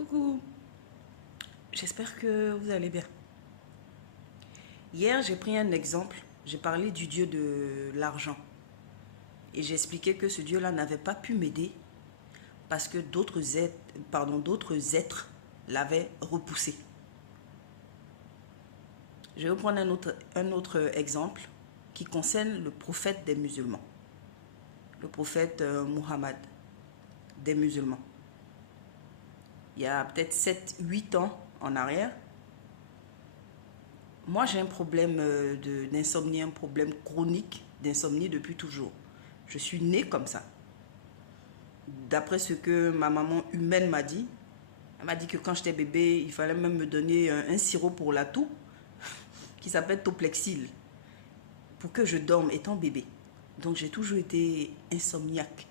Coucou, j'espère que vous allez bien. Hier, j'ai pris un exemple, j'ai parlé du dieu de l'argent. Et j'ai expliqué que ce dieu-là n'avait pas pu m'aider parce que d'autres êtres l'avaient repoussé. Je vais vous prendre un autre exemple qui concerne le prophète des musulmans. Le prophète Muhammad des musulmans. Il y a peut-être 7-8 ans en arrière, moi j'ai un problème d'insomnie, un problème chronique d'insomnie depuis toujours. Je suis née comme ça. D'après ce que ma maman humaine m'a dit, elle m'a dit que quand j'étais bébé, il fallait même me donner un sirop pour la toux qui s'appelle Toplexil pour que je dorme étant bébé. Donc j'ai toujours été insomniaque.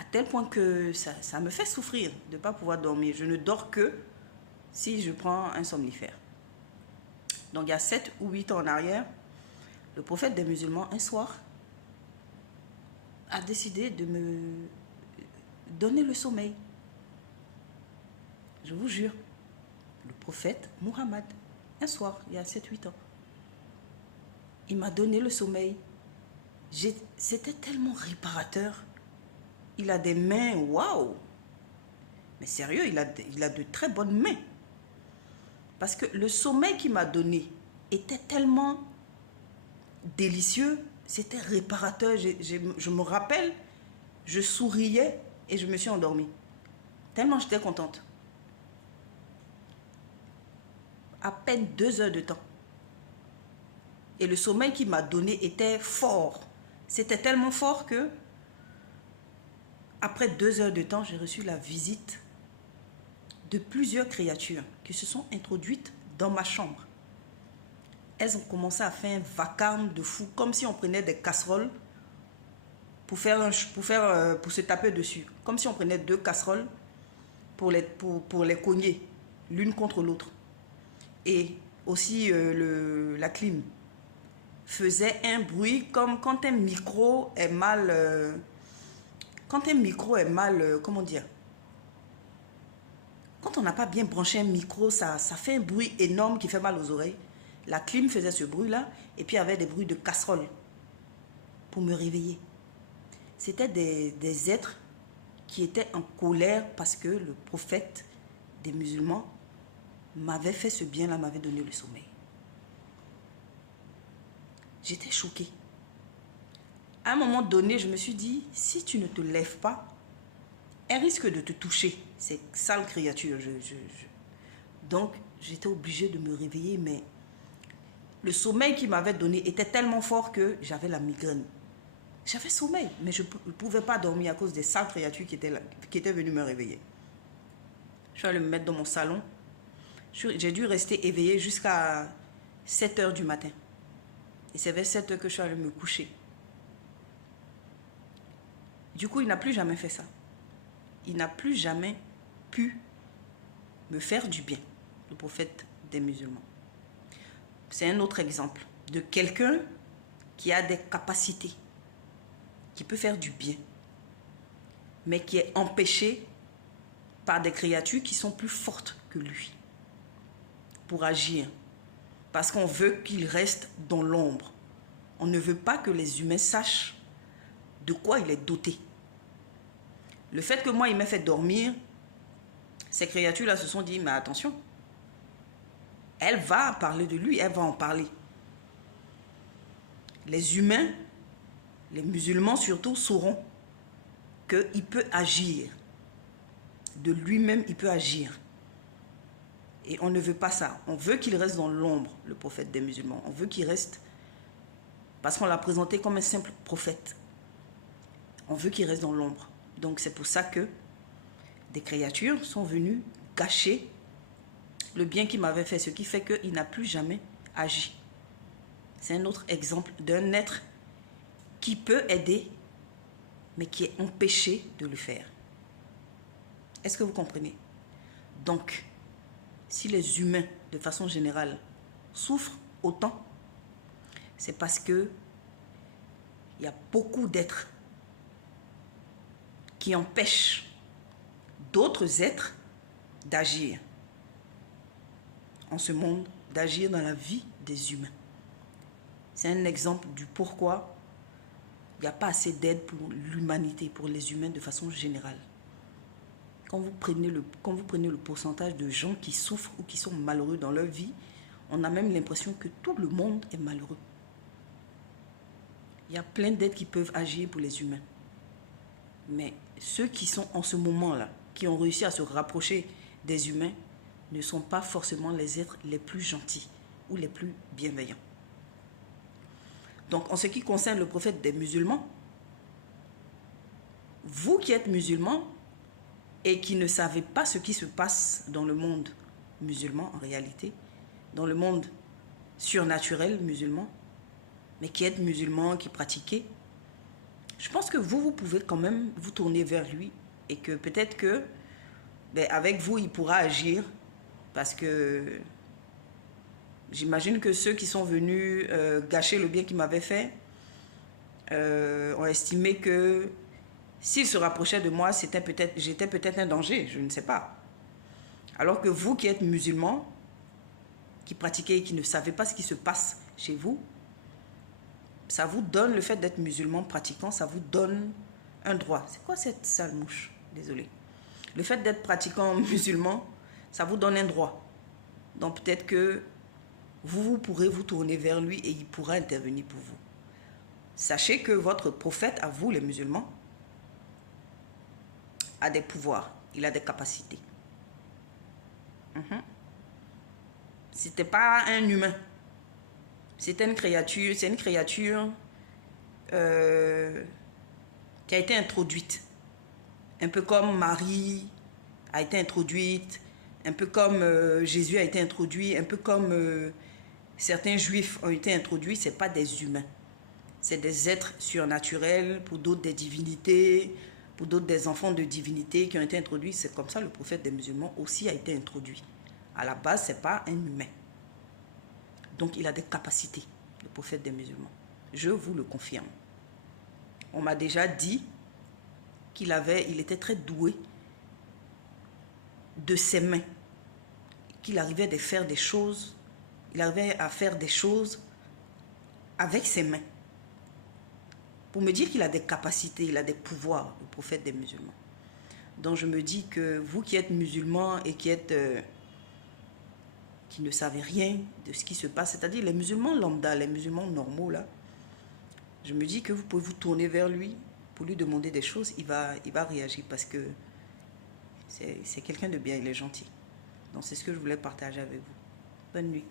À tel point que ça me fait souffrir de ne pas pouvoir dormir. Je ne dors que si je prends un somnifère. Donc il y a 7 ou 8 ans en arrière, le prophète des musulmans, un soir, a décidé de me donner le sommeil. Je vous jure, le prophète Muhammad, un soir, il y a 7-8 ans, il m'a donné le sommeil. C'était tellement réparateur. Il a des mains, waouh! Mais sérieux, il a de très bonnes mains. Parce que le sommeil qu'il m'a donné était tellement délicieux, c'était réparateur. Je me rappelle, je souriais et je me suis endormie. Tellement j'étais contente. À peine 2 heures de temps. Et le sommeil qu'il m'a donné était fort. C'était tellement fort que, après 2 heures de temps, j'ai reçu la visite de plusieurs créatures qui se sont introduites dans ma chambre. Elles ont commencé à faire un vacarme de fou, comme si on prenait des casseroles pour se taper dessus. Comme si on prenait 2 casseroles pour les cogner l'une contre l'autre. Et aussi la clim faisait un bruit comme quand un micro est mal... comment dire? Quand on n'a pas bien branché un micro, ça fait un bruit énorme qui fait mal aux oreilles. La clim faisait ce bruit-là, et puis il y avait des bruits de casserole pour me réveiller. C'était des êtres qui étaient en colère parce que le prophète des musulmans m'avait fait ce bien-là, m'avait donné le sommeil. J'étais choquée. À un moment donné, je me suis dit, si tu ne te lèves pas, elle risque de te toucher, ces sales créatures. Donc, j'étais obligée de me réveiller, mais le sommeil qu'il m'avait donné était tellement fort que j'avais la migraine. J'avais sommeil, mais je ne pouvais pas dormir à cause des sales créatures qui étaient venues me réveiller. Je suis allée me mettre dans mon salon. J'ai dû rester éveillée jusqu'à 7 heures du matin. Et c'est vers 7 heures que je suis allée me coucher. Du coup, il n'a plus jamais fait ça. Il n'a plus jamais pu me faire du bien, le prophète des musulmans. C'est un autre exemple de quelqu'un qui a des capacités, qui peut faire du bien, mais qui est empêché par des créatures qui sont plus fortes que lui pour agir. Parce qu'on veut qu'il reste dans l'ombre. On ne veut pas que les humains sachent de quoi il est doté. Le fait que moi, il m'ait fait dormir, ces créatures-là se sont dit, mais attention, elle va parler de lui, elle va en parler. Les humains, les musulmans surtout, sauront qu'il peut agir. De lui-même, il peut agir. Et on ne veut pas ça. On veut qu'il reste dans l'ombre, le prophète des musulmans. On veut qu'il reste, parce qu'on l'a présenté comme un simple prophète. On veut qu'il reste dans l'ombre. Donc c'est pour ça que des créatures sont venues gâcher le bien qu'il m'avait fait, ce qui fait qu'il n'a plus jamais agi. C'est un autre exemple d'un être qui peut aider, mais qui est empêché de le faire. Est-ce que vous comprenez? Donc, si les humains, de façon générale, souffrent autant, c'est parce que il y a beaucoup d'êtres qui empêchent d'autres êtres d'agir en ce monde, d'agir dans la vie des humains. C'est un exemple du pourquoi il n'y a pas assez d'aide pour l'humanité, pour les humains de façon générale. Quand vous prenez le pourcentage de gens qui souffrent ou qui sont malheureux dans leur vie, on a même l'impression que tout le monde est malheureux. Il y a plein d'aides qui peuvent agir pour les humains. Mais ceux qui sont en ce moment-là, qui ont réussi à se rapprocher des humains, ne sont pas forcément les êtres les plus gentils ou les plus bienveillants. Donc, en ce qui concerne le prophète des musulmans, vous qui êtes musulmans et qui ne savez pas ce qui se passe dans le monde musulman en réalité, dans le monde surnaturel musulman, mais qui êtes musulmans, qui pratiquez, je pense que vous pouvez quand même vous tourner vers lui et que peut-être que avec vous, il pourra agir parce que j'imagine que ceux qui sont venus gâcher le bien qu'il m'avait fait ont estimé que s'ils se rapprochaient de moi, j'étais peut-être un danger, je ne sais pas. Alors que vous qui êtes musulmans, qui pratiquez et qui ne savez pas ce qui se passe chez vous, ça vous donne, le fait d'être musulman pratiquant, ça vous donne un droit. C'est quoi cette sale mouche? Désolé. Le fait d'être pratiquant musulman, ça vous donne un droit. Donc peut-être que vous pourrez vous tourner vers lui et il pourra intervenir pour vous. Sachez que votre prophète, à vous les musulmans, a des pouvoirs, il a des capacités. C'était pas un humain. C'est une créature qui a été introduite. Un peu comme Marie a été introduite, un peu comme Jésus a été introduit, un peu comme certains juifs ont été introduits. Ce n'est pas des humains. C'est des êtres surnaturels, pour d'autres des divinités, pour d'autres des enfants de divinité qui ont été introduits. C'est comme ça le prophète des musulmans aussi a été introduit. À la base, ce n'est pas un humain. Donc, il a des capacités, le prophète des musulmans. Je vous le confirme. On m'a déjà dit qu'il était très doué de ses mains, qu'il arrivait à faire des choses, avec ses mains. Pour me dire qu'il a des capacités, il a des pouvoirs, le prophète des musulmans. Donc, je me dis que vous qui êtes musulmans et qui ne savez rien de ce qui se passe, c'est-à-dire les musulmans lambda, les musulmans normaux là, je me dis que vous pouvez vous tourner vers lui pour lui demander des choses, il va réagir parce que c'est quelqu'un de bien, il est gentil. Donc c'est ce que je voulais partager avec vous. Bonne nuit.